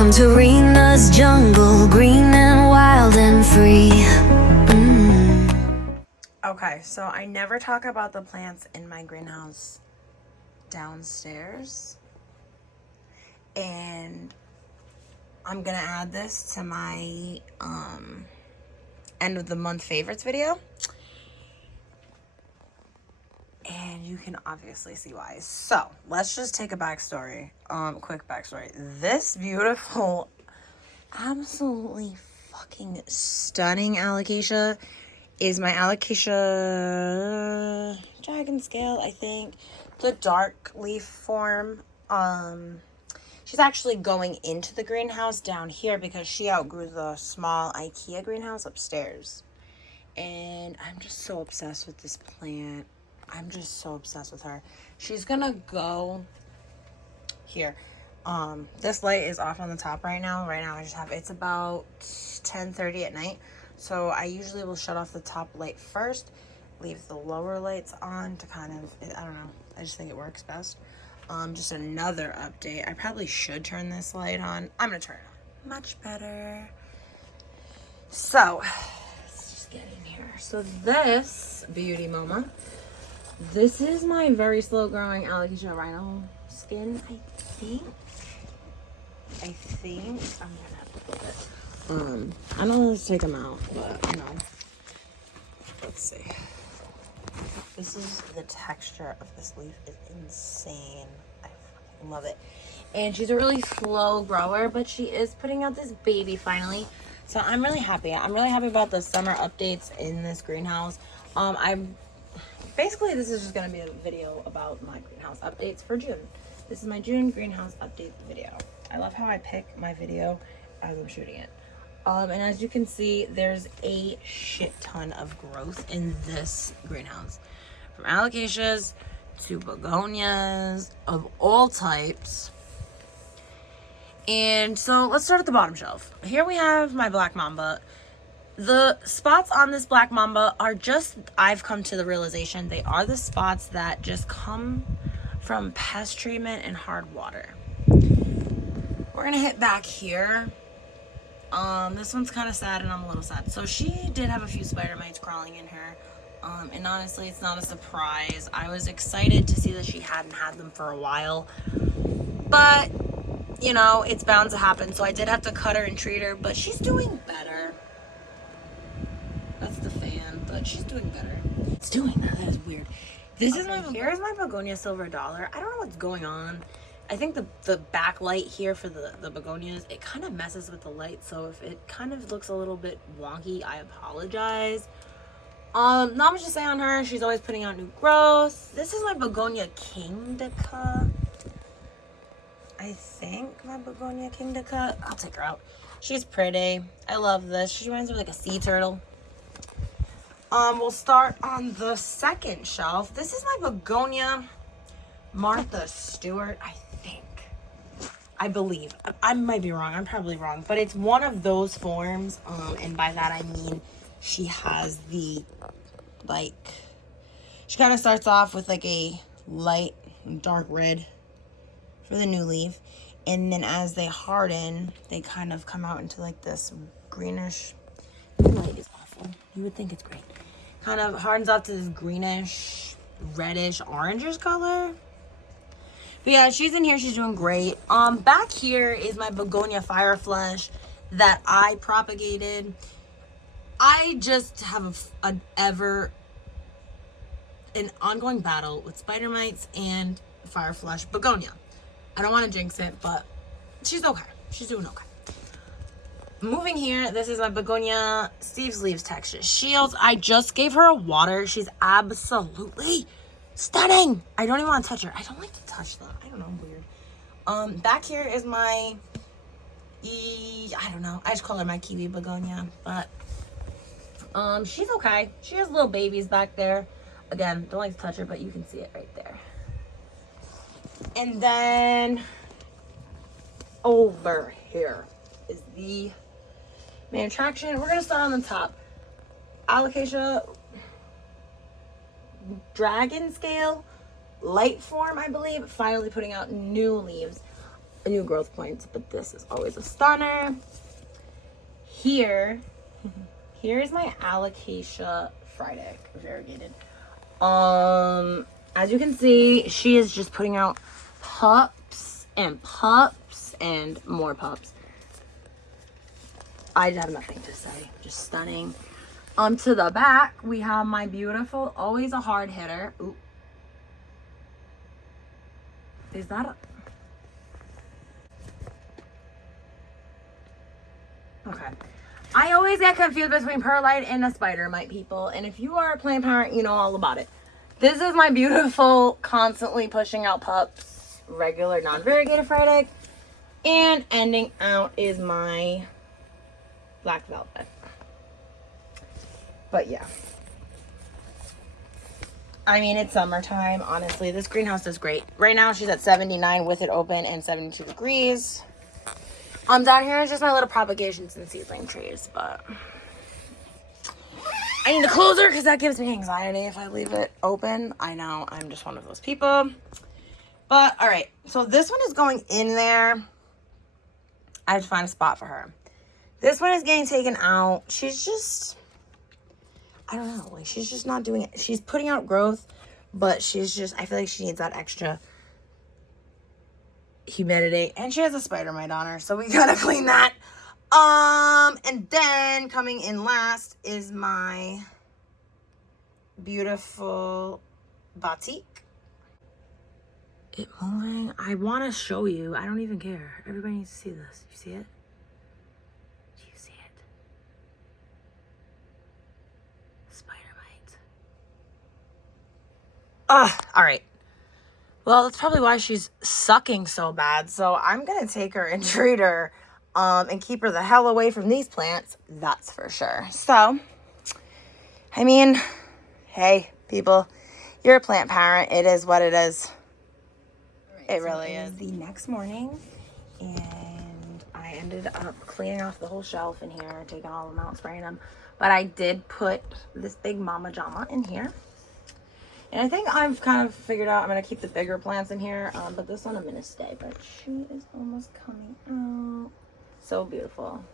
Welcome to Rena's jungle, green and wild and free. Okay, so I never talk about the plants in my greenhouse downstairs. And I'm gonna add this to my end of the month favorites video. And you can obviously see why. So let's just take a backstory. Quick backstory. This beautiful, absolutely fucking stunning Alocasia is my Alocasia dragon scale, I think. The dark leaf form. She's actually going into the greenhouse down here because she outgrew the small IKEA greenhouse upstairs. And I'm just so obsessed with this plant. I'm just so obsessed with her. She's gonna go here. This light is off on the top right now. Right now I just have, it's about 10:30 at night. So I usually will shut off the top light first, leave the lower lights on to kind of, I don't know, I just think it works best. Just another update. I probably should turn this light on. I'm gonna turn it on. Much better. So, let's just get in here. So this beauty mama, this is my very slow growing Alocasia rhino skin, I think I'm gonna have to put it. I don't know, let's take them out, but you know, let's see. This is the texture of this leaf is insane. I fucking love it. And she's a really slow grower, but she is putting out this baby finally. So I'm really happy. I'm really happy about the summer updates in this greenhouse. Basically, this is just going to be a video about my greenhouse updates for June. This is my June greenhouse update video. I love how I pick my video as I'm shooting it. And as you can see, there's a shit ton of growth in this greenhouse. From Alocasias to begonias of all types. And so let's start at the bottom shelf. Here we have my black mamba. The spots on this black mamba are just, I've come to the realization, they are the spots that just come from pest treatment and hard water. We're gonna hit back here. This one's kind of sad and I'm a little sad. So she did have a few spider mites crawling in her. And honestly, it's not a surprise. I was excited to see that she hadn't had them for a while. But, you know, it's bound to happen. So I did have to cut her and treat her, but she's doing better. That's the fan, but she's doing better. It's doing that. That is weird. This is my, here's my begonia silver dollar. I don't know what's going on. I think the backlight here for the begonias, it kind of messes with the light. So if it kind of looks a little bit wonky, I apologize. Not much to say on her. She's always putting out new growth. This is my begonia kingica. I think my begonia kingica. I'll take her out. She's pretty. I love this. She reminds me of like a sea turtle. We'll start on the second shelf. This is my begonia Martha Stewart, I believe. I might be wrong. I'm probably wrong. But it's one of those forms. And by that I mean she has the, like, she kind of starts off with like a light dark red for the new leaf. And then as they harden, they kind of come out into like this greenish. The light is awful. You would think it's great. Kind of hardens up to this greenish, reddish, orangish color. But yeah, she's in here. She's doing great. Back here is my begonia fireflush that I propagated. I just have an ongoing battle with spider mites and fireflush begonia. I don't want to jinx it, but she's okay. She's doing okay. Moving here, this is my begonia Steve's Leaves Texture Shields. I just gave her a water. She's absolutely stunning. I don't even want to touch her. I don't like to touch them. I don't know, I'm weird. Back here is my I don't know. I just call her my kiwi begonia, but she's okay. She has little babies back there. Again, don't like to touch her, but you can see it right there. And then over here is the main attraction. We're gonna start on the top. Alocasia dragon scale light form, I believe, finally putting out new leaves. new growth points, but this is always a stunner. Here's my Alocasia Friday variegated. As you can see, she is just putting out pups and pups and more pups. I have nothing to say. Just stunning. To the back, we have my beautiful, always a hard hitter. Ooh. Is that a... Okay. I always get confused between perlite and a spider mite, people. And if you are a plant parent, you know all about it. This is my beautiful, constantly pushing out pups, regular non-variegated fried egg. And ending out is my black velvet. But yeah. I mean, it's summertime. Honestly, this greenhouse is great. Right now, she's at 79 with it open and 72 degrees. Down here is just my little propagations and seedling trees, but I need to close her because that gives me anxiety if I leave it open. I know, I'm just one of those people. But, all right. So this one is going in there. I have to find a spot for her. This one is getting taken out. She's just, I don't know. Like, she's just not doing it. She's putting out growth, but she's just, I feel like she needs that extra humidity, and she has a spider mite on her, so we gotta clean that. And then coming in last is my beautiful batik. It moving. I want to show you. I don't even care. Everybody needs to see this. You see it? Do you see it? Spider mite. All right. Well, that's probably why she's sucking so bad. So I'm going to take her and treat her and keep her the hell away from these plants. That's for sure. So, I mean, hey, people, you're a plant parent. It is what it is. It really is. The next morning, and I ended up cleaning off the whole shelf in here, taking all of them out, spraying them. But I did put this big Mama Jama in here. And I think I've kind of figured out I'm going to keep the bigger plants in here. But this one I'm going to stay. But she is almost coming out. So beautiful.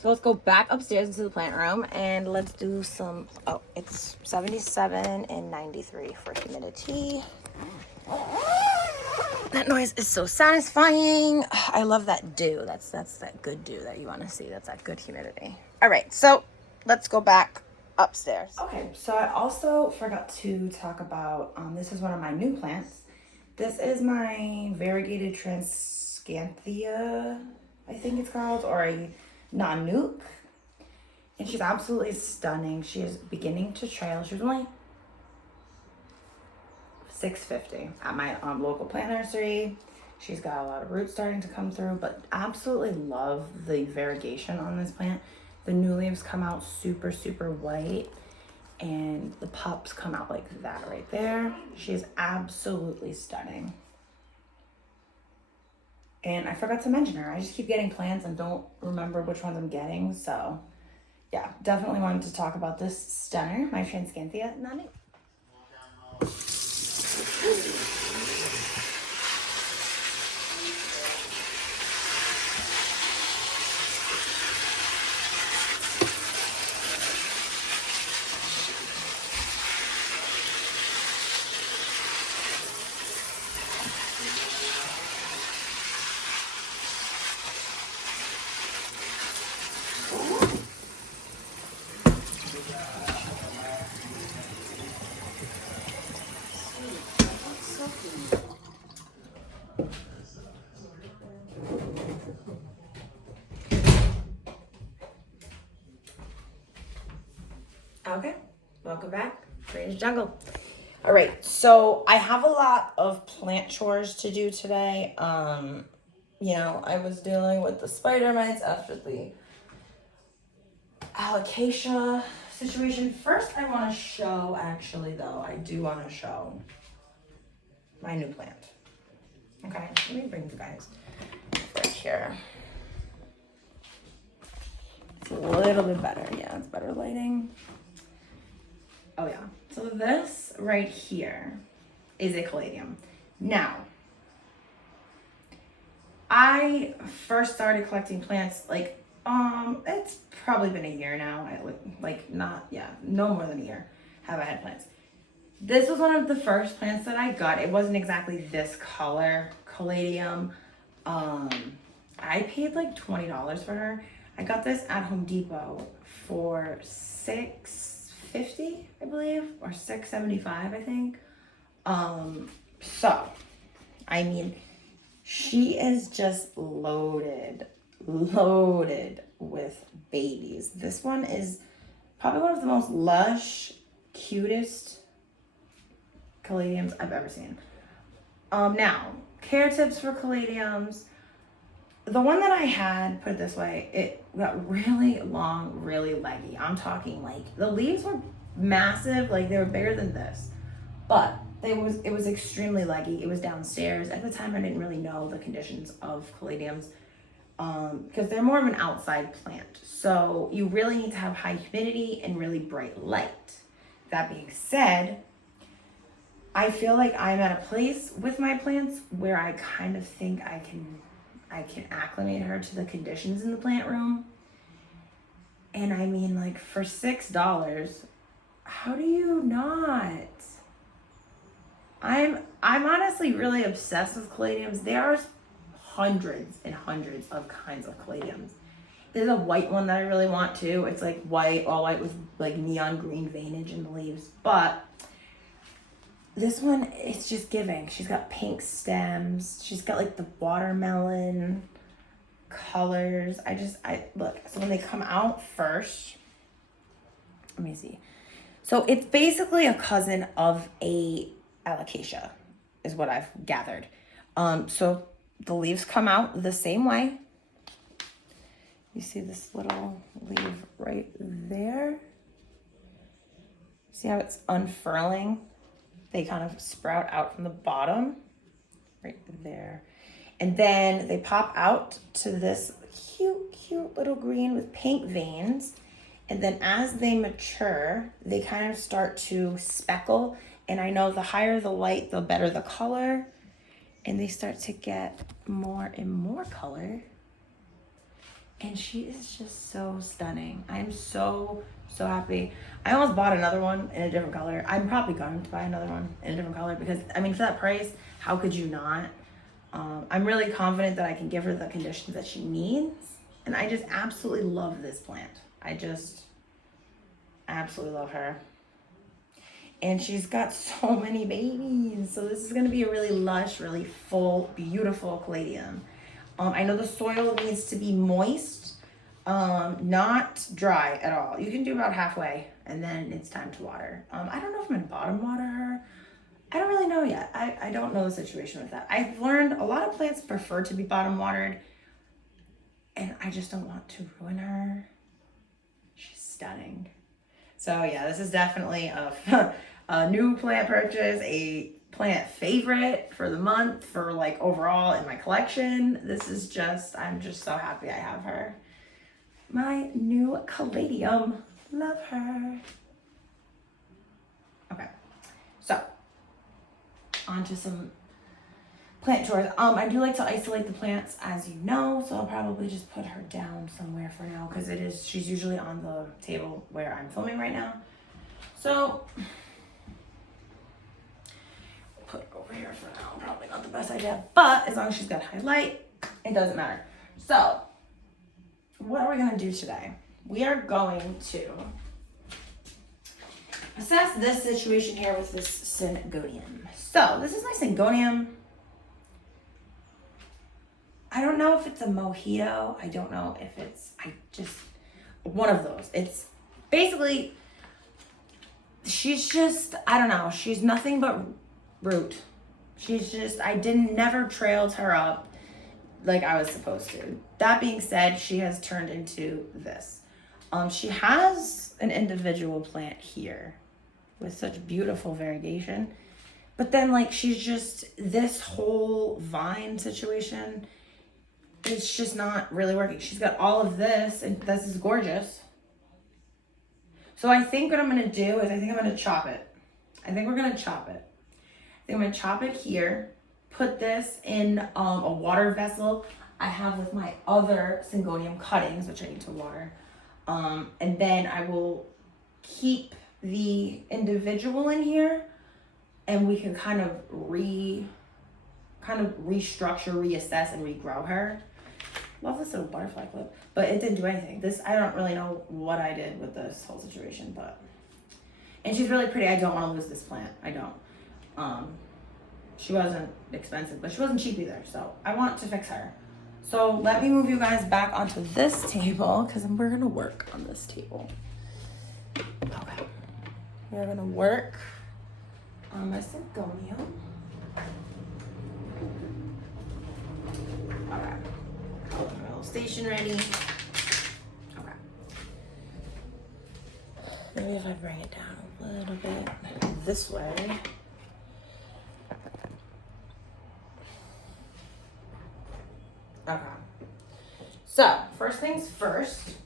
So let's go back upstairs into the plant room. And let's do some... Oh, it's 77 and 93 for humidity. That noise is so satisfying. I love that dew. That's that good dew that you want to see. That's that good humidity. All right. So let's go back upstairs. Okay, so I also forgot to talk about, this is one of my new plants. This is my variegated Transcanthia, I think it's called, or a non-nuke. And she's absolutely stunning. She is beginning to trail. She was only $6.50 at my local plant nursery. She's got a lot of roots starting to come through, but absolutely love the variegation on this plant. The new leaves come out super, super white, and the pups come out like that right there. She is absolutely stunning. And I forgot to mention her. I just keep getting plants and don't remember which ones I'm getting. So, yeah, definitely wanted to talk about this stunner, my Transcanthia. Not it. Okay, welcome back. Strange Jungle. All right, so I have a lot of plant chores to do today. You know, I was dealing with the spider mites after the Alocasia situation. First, I want to show, actually, though, I do want to show my new plant. Okay, let me bring you guys right here. It's a little bit better. Yeah, it's better lighting. Oh, yeah. So this right here is a caladium. Now, I first started collecting plants it's probably been a year now. No more than a year have I had plants. This was one of the first plants that I got. It wasn't exactly this color, caladium. I paid like $20 for her. I got this at Home Depot for $6.50, I believe, or $6.75, I think. So, I mean, she is just loaded with babies. This one is probably one of the most lush, cutest caladiums I've ever seen. Now, care tips for caladiums. The one that I had, put it this way, it got really long, really leggy. I'm talking like the leaves were massive, like they were bigger than this, but it was extremely leggy. It was downstairs. At the time, I didn't really know the conditions of caladiums because they're more of an outside plant. So you really need to have high humidity and really bright light. That being said, I feel like I'm at a place with my plants where I kind of think I can acclimate her to the conditions in the plant room. And I mean, like, for $6, how do you not? I'm honestly really obsessed with caladiums. There are hundreds and hundreds of kinds of caladiums. There's a white one that I really want too. It's like white, all white with like neon green veinage in the leaves. But this one, it's just giving. She's got pink stems. She's got like the watermelon colors. Look, so when they come out first, let me see. So it's basically a cousin of a Alocasia, is what I've gathered. So the leaves come out the same way. You see this little leaf right there? See how it's unfurling? They kind of sprout out from the bottom, right there. And then they pop out to this cute little green with pink veins. And then as they mature, they kind of start to speckle. And I know the higher the light, the better the color. And they start to get more and more color. And she is just so stunning. I'm so happy. I almost bought another one in a different color. I'm probably going to buy another one in a different color because, I mean, for that price, how could you not? I'm really confident that I can give her the conditions that she needs. And I just absolutely love this plant. I just absolutely love her. And she's got so many babies. So this is going to be a really lush, really full, beautiful caladium. I know the soil needs to be moist, not dry at all. You can do about halfway and then it's time to water. I don't know if I'm going to bottom water her. I don't really know yet. I don't know the situation with that. I've learned a lot of plants prefer to be bottom watered and I just don't want to ruin her. She's stunning. So yeah, this is definitely a new plant purchase, a plant favorite for the month, for like overall in my collection. This is I'm just so happy I have her. My new caladium. Love her. Okay, so on to some plant chores. I do like to isolate the plants, as you know, so I'll probably just put her down somewhere for now because she's usually on the table where I'm filming right now. So put it over here for now. Probably not the best idea, but as long as she's got high light, it doesn't matter. So what are we going to do today? We are going to assess this situation here with this syngonium. So this is my syngonium. I don't know if it's a mojito. I don't know if it's, one of those. It's basically, she's just, I don't know. She's nothing but root. I never trailed her up like I was supposed to. That being said, she has turned into this. She has an individual plant here with such beautiful variegation. But then like she's just, this whole vine situation, it's just not really working. She's got all of this and this is gorgeous. So I think what I'm going to do is I'm going to chop it. I think we're going to chop it. I think I'm going to chop it here put this in a water vessel I have with my other syngonium cuttings, which I need to water. And then I will keep the individual in here, and we can kind of restructure, reassess, and regrow her. Love this little butterfly clip, but it didn't do anything. This, I don't really know what I did with this whole situation, but, and she's really pretty. I don't want to lose this plant. I don't. She wasn't expensive, but she wasn't cheap either. So I want to fix her. So let me move you guys back onto this table, because we're gonna work on this table. Okay. We're gonna work on my syngonium. Okay. Got my little station ready. Okay. Maybe if I bring it down a little bit this way. Okay. So, first things first,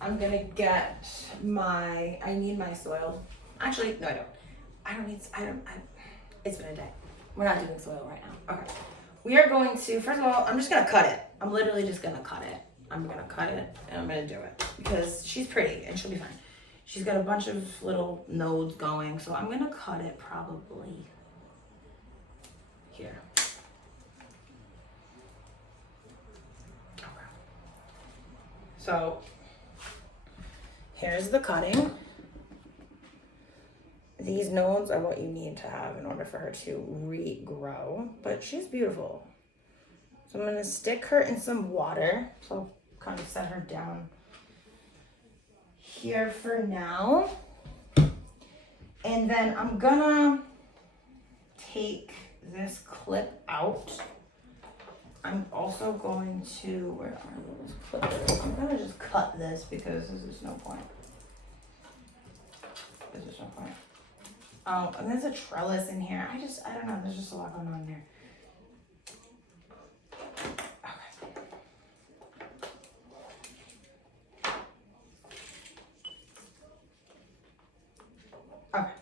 I'm gonna get I need my soil. Actually, no, I don't. It's been a day. We're not doing soil right now. Okay. We are going to, first of all, I'm just gonna cut it. I'm literally just gonna cut it. I'm gonna cut it and I'm gonna do it because she's pretty and she'll be fine. She's got a bunch of little nodes going, so I'm gonna cut it probably here. So here's the cutting. These nodes are what you need to have in order for her to regrow, but she's beautiful. So I'm gonna stick her in some water. So I'll kind of set her down here for now. And then I'm gonna take this clip out. I'm also going to, where are those clippers? I'm gonna just cut this because this is no point. This is no point. Oh, and there's a trellis in here. I don't know, there's just a lot going on there. Okay.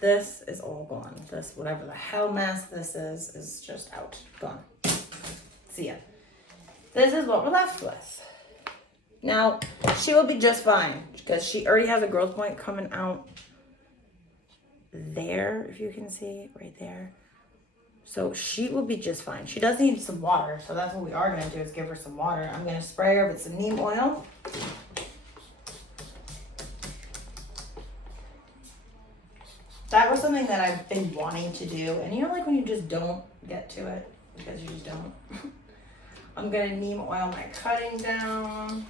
This is all gone. This, whatever the hell mess this is just out. Gone. See ya. This is what we're left with. Now, she will be just fine because she already has a growth point coming out there, if you can see, right there. So she will be just fine. She does need some water, so that's what we are gonna do is give her some water. I'm gonna spray her with some neem oil. That was something that I've been wanting to do. And you know, like when you just don't get to it because you just don't. I'm gonna neem oil my cutting down.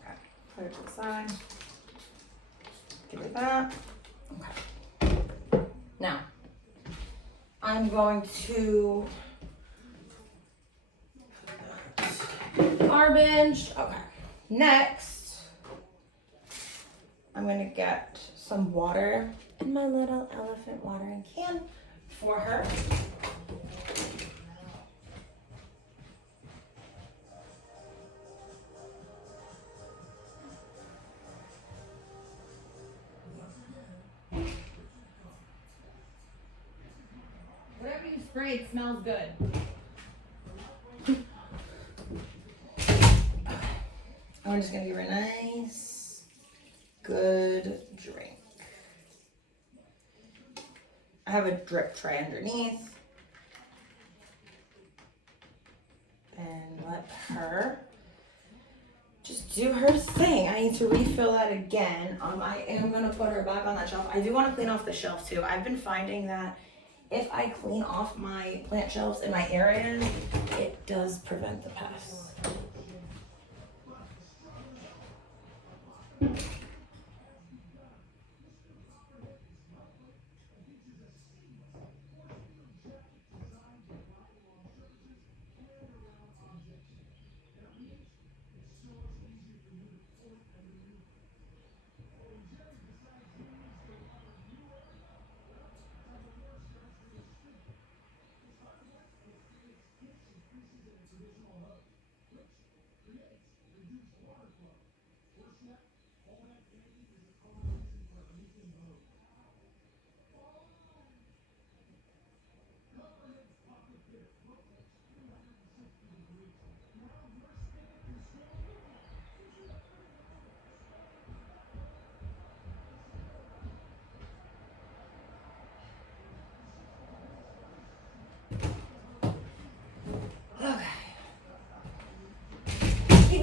Okay, put it to the side. Give it that. Okay. Now, I'm going to put that garbage. Okay. Next, I'm gonna get some water in my little elephant watering can for her. Whatever you sprayed smells good. I'm just gonna give her a nice, good drink. I have a drip tray underneath. And let her just do her thing. I need to refill that again. I am gonna put her back on that shelf. I do wanna clean off the shelf too. I've been finding that if I clean off my plant shelves in my areas, it does prevent the pests.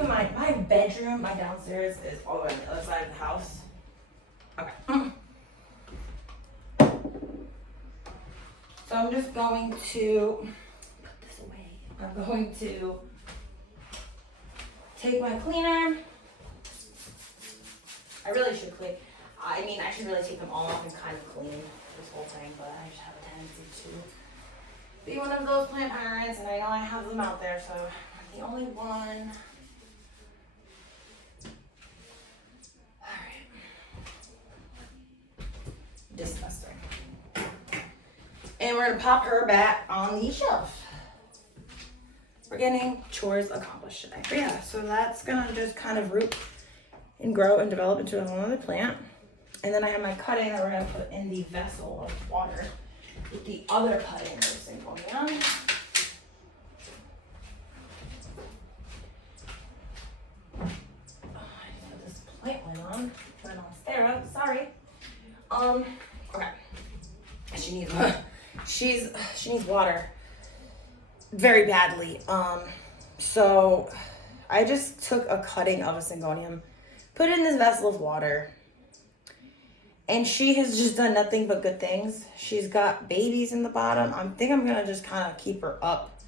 even my bedroom, my downstairs is all the way on the other side of the house. Okay. So I'm just going to put this away. I'm going to take my cleaner. I really should clean. I mean, I should really take them all off and kind of clean this whole thing, but I just have a tendency to be one of those plant parents, and I know I have them out there, so I'm the only one. Alright. Disgusting. And we're gonna pop her back on the shelf. We're getting chores accomplished today. But yeah, so that's gonna just kind of root and grow and develop into a whole other plant. And then I have my cutting that we're gonna put in the vessel of water with the other cutting of syngonium. Oh, I just put this plant light on. Put it on Sarah. Sorry. Okay. She needs water very badly. So I just took a cutting of a syngonium, put it in this vessel of water, and she has just done nothing but good things. She's got babies in the bottom. I think I'm gonna just kind of keep her up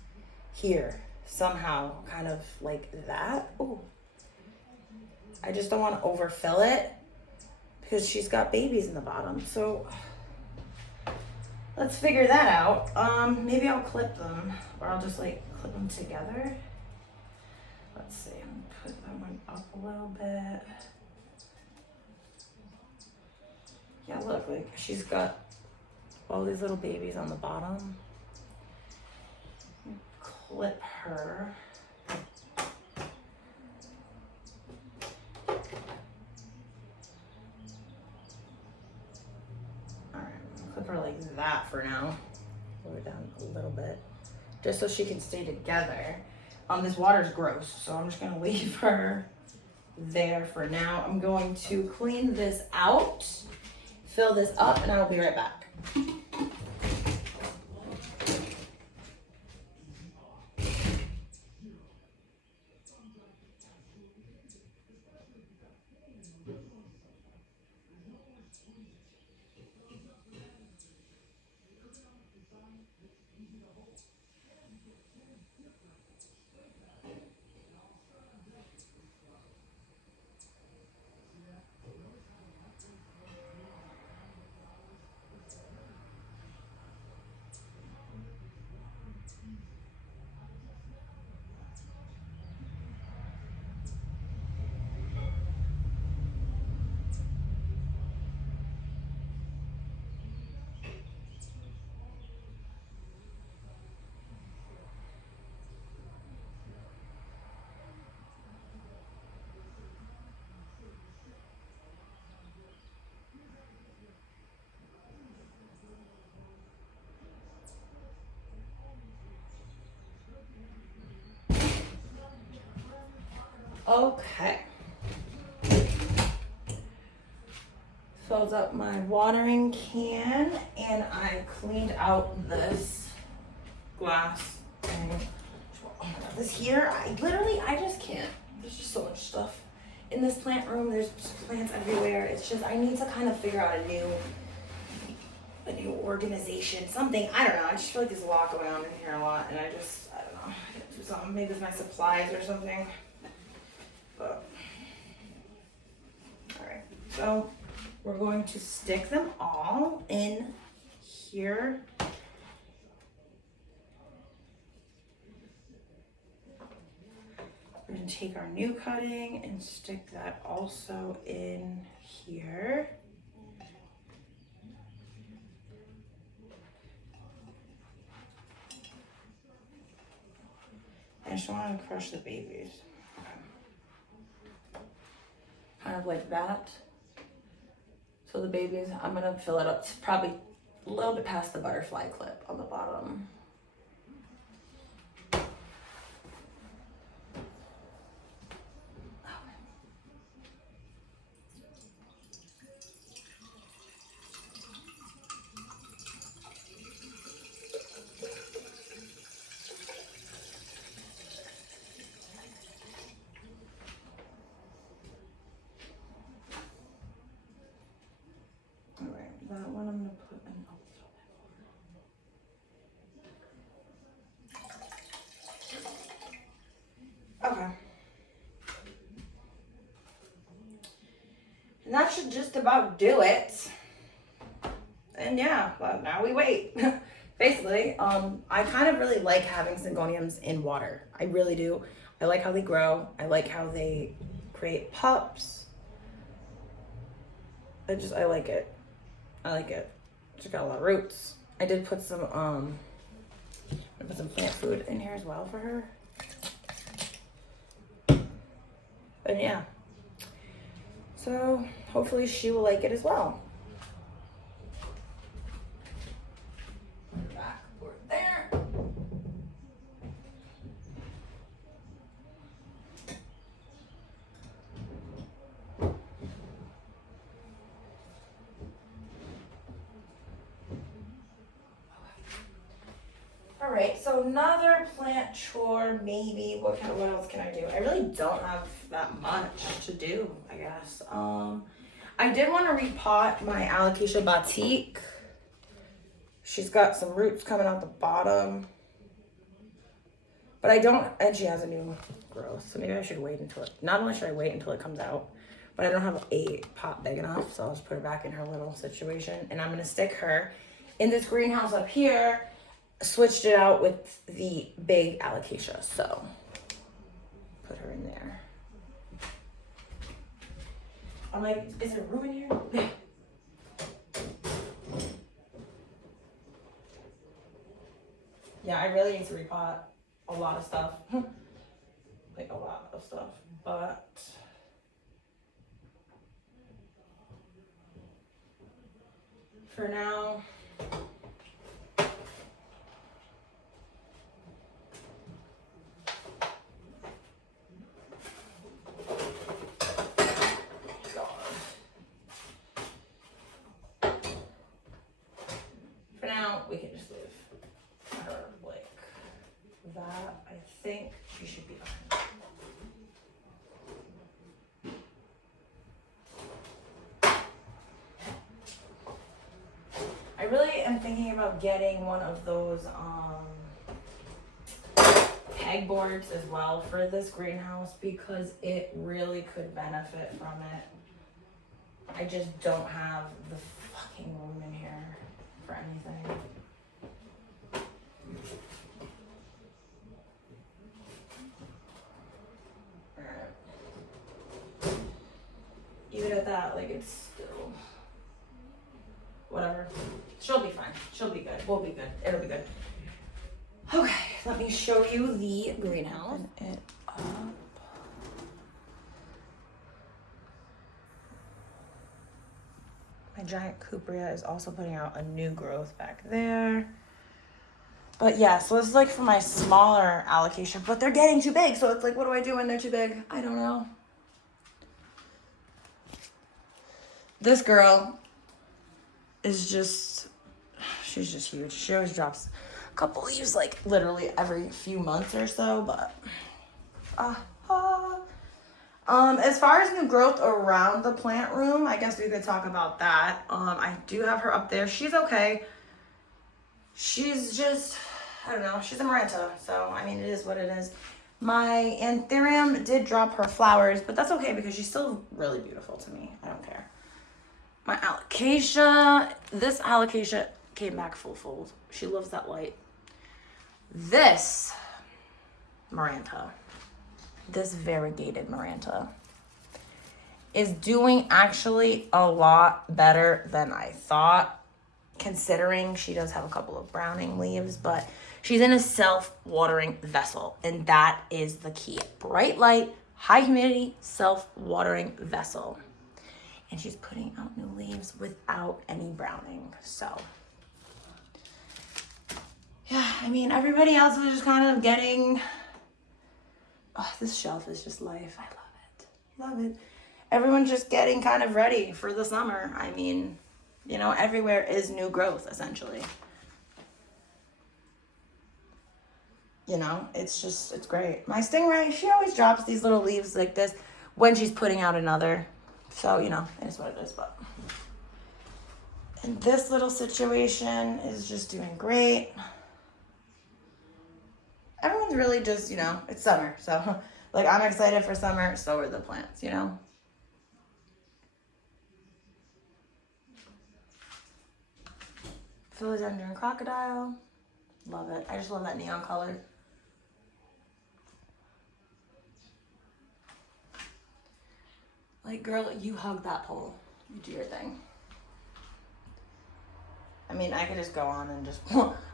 here somehow, kind of like that. Ooh. I just don't want to overfill it because she's got babies in the bottom. So let's figure that out. Maybe I'll clip them, or I'll just like clip them together. Let's see, I'm gonna put that one up a little bit. Yeah, look, like she's got all these little babies on the bottom. Clip her. Alright, clip her like that for now. Lower down a little bit, just so she can stay together. This water's gross, so I'm just gonna leave her there for now. I'm going to clean this out, fill this up, and I'll be right back. Okay. Filled up my watering can, and I cleaned out this glass thing. Oh my God, this here, I just can't. There's just so much stuff in this plant room. There's just plants everywhere. It's just, I need to kind of figure out a new organization, something. I don't know. I just feel like there's a lot going on in here a lot, and I don't know. Do something. Maybe it's my supplies or something. But all right, so we're going to stick them all in here. We're going to take our new cutting and stick that also in here. I just want to crush the babies. Kind of like that. So the babies, I'm going to fill it up to probably a little bit past the butterfly clip on the bottom. should just about do it. And yeah, well, now we wait. Basically, I kind of really like having syngoniums in water. I really do. I like how they grow. I like how they create pups. I like it. I like it. It's got a lot of roots. I did put some plant food in here as well for her. And yeah. So hopefully she will like it as well. Backward there. All right, so another plant chore, maybe. What else can I do? I really don't have that much to do, I guess. I did want to repot my Alocasia batik. She's got some roots coming out the bottom. But I don't, and she has a new growth, so maybe I should wait until it, not only should I wait until it comes out, but I don't have a pot big enough, so I'll just put her back in her little situation. And I'm gonna stick her in this greenhouse up here, switched it out with the big Alocasia, so put her in there. I'm like, is there room in here? Yeah, I really need to repot a lot of stuff. Like a lot of stuff, but for now, we can just leave her like that. I think she should be fine. I really am thinking about getting one of those pegboards as well for this greenhouse because it really could benefit from it. I just don't have the fucking room in here for anything. Even at that, like it's still whatever. She'll be fine. She'll be good. We'll be good. It'll be good. Okay, let me show you the greenhouse. Open it up. My giant cupria is also putting out a new growth back there. But yeah, so this is like for my smaller Alocasia, but they're getting too big. So it's like, what do I do when they're too big? I don't know. This girl is just, she's just huge. She always drops a couple leaves like literally every few months or so, but as far as new growth around the plant room, I guess we could talk about that. I do have her up there. She's okay. She's just, I don't know, she's a Maranta, so I mean, it is what it is. My Anthurium did drop her flowers, but that's okay because she's still really beautiful to me. I don't care. My Alocasia, this Alocasia came back full fold. She loves that light. This Maranta, this variegated Maranta, is doing actually a lot better than I thought, considering she does have a couple of browning leaves, but she's in a self-watering vessel, and that is the key. Bright light, high humidity, self-watering vessel. And she's putting out new leaves without any browning. So, yeah, I mean, everybody else is just kind of getting, oh, this shelf is just life. I love it. Love it. Everyone's just getting kind of ready for the summer. I mean, you know, everywhere is new growth, essentially. You know, it's just, it's great. My stingray, she always drops these little leaves like this when she's putting out another. So, you know, it is what it is, but. And this little situation is just doing great. Everyone's really just, you know, it's summer. So, like, I'm excited for summer. So are the plants, you know. Philodendron crocodile. Love it. I just love that neon color. Like, girl, you hug that pole. You do your thing. I mean, I could just go on and just...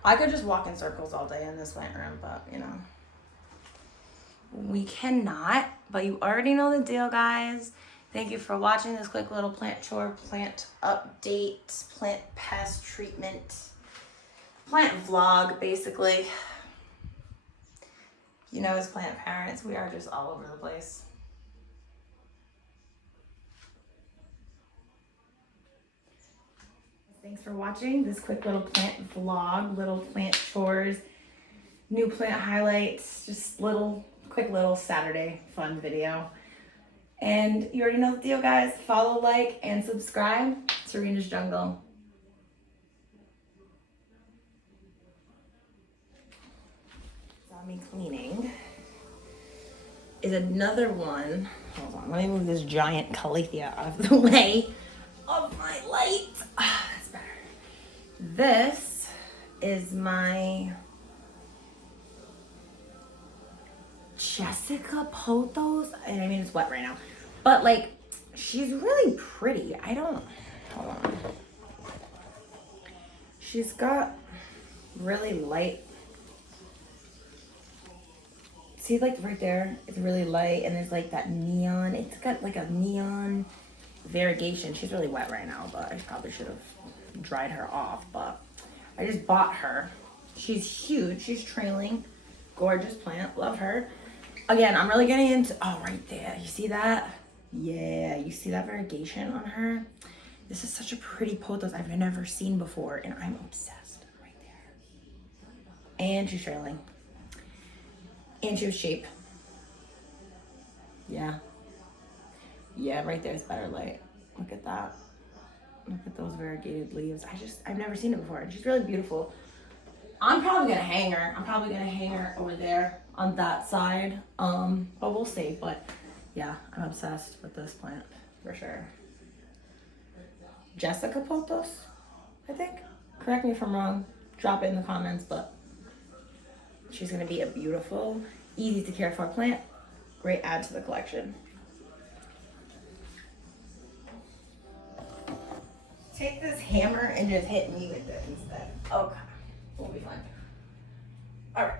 I could just walk in circles all day in this plant room, but, you know. We cannot, but you already know the deal, guys. Thank you for watching this quick little plant chore, plant update, plant pest treatment, plant vlog, basically. You know, as plant parents, we are just all over the place. Thanks for watching this quick little plant vlog, little plant chores, new plant highlights, just quick little Saturday fun video. And you already know the deal, guys. Follow, like, and subscribe. Serena's Jungle. Zombie cleaning is another one. Hold on, let me move this giant calathea out of the way of my light. That's better. This is my Jessica Pothos. And I mean, it's wet right now, but like, she's really pretty. Hold on. She's got really light. See, like right there, it's really light, and there's like that neon. It's got like a neon variegation. She's really wet right now, but I probably should have dried her off, but I just bought her. She's huge. She's trailing. Gorgeous plant. Love her. Again, I'm really getting into, oh, right there. You see that? Yeah, you see that variegation on her? This is such a pretty pothos I've never seen before, and I'm obsessed right there. And she's trailing. And she was cheap. Yeah. Yeah, right there's better light. Look at that. Look at those variegated leaves. I've never seen it before. And she's really beautiful. I'm probably gonna hang her. I'm probably gonna hang her over there on that side. But we'll see. But yeah, I'm obsessed with this plant for sure. Jessica Pothos, I think. Correct me if I'm wrong. Drop it in the comments, but she's gonna be a beautiful, easy to care for plant. Great add to the collection. Take this hammer and just hit me with it instead. Okay, we'll be fine. All right.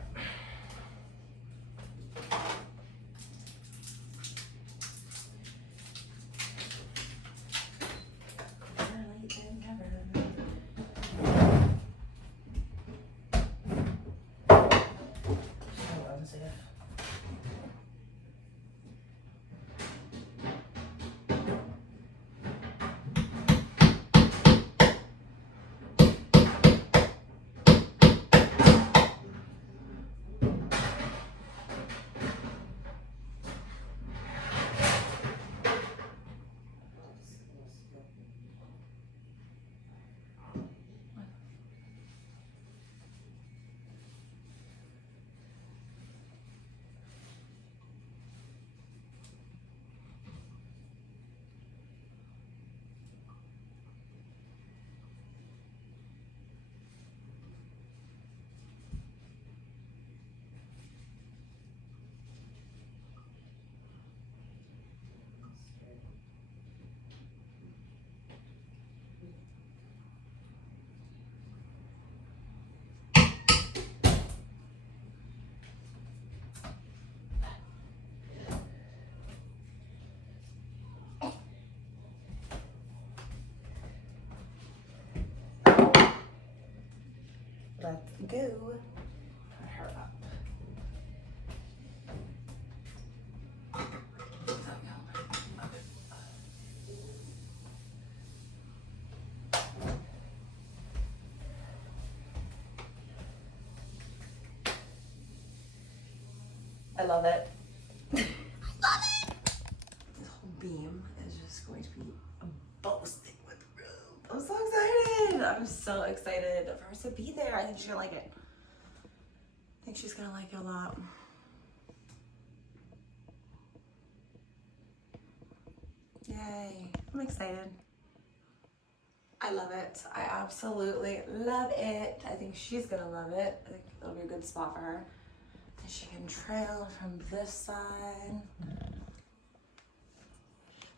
Let's go. Put her up. I love it. I love it. This whole beam is just going to be bursting with room. I'm so excited. I'm so excited for her to be there. I think she's gonna like it. I think she's gonna like it a lot. Yay. I'm excited. I love it. I absolutely love it. I think she's gonna love it. I think it'll be a good spot for her. And she can trail from this side.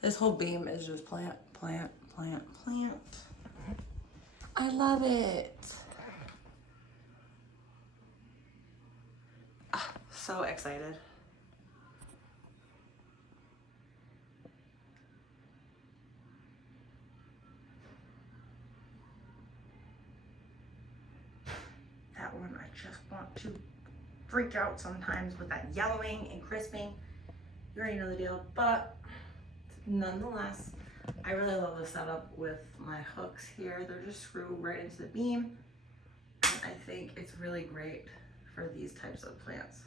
This whole beam is just plant, plant, plant, plant. I love it. Ah, so excited. That one I just want to freak out sometimes with that yellowing and crisping. You already know the deal, but nonetheless, I really love the setup with my hooks here. They're just screwed right into the beam. And I think it's really great for these types of plants.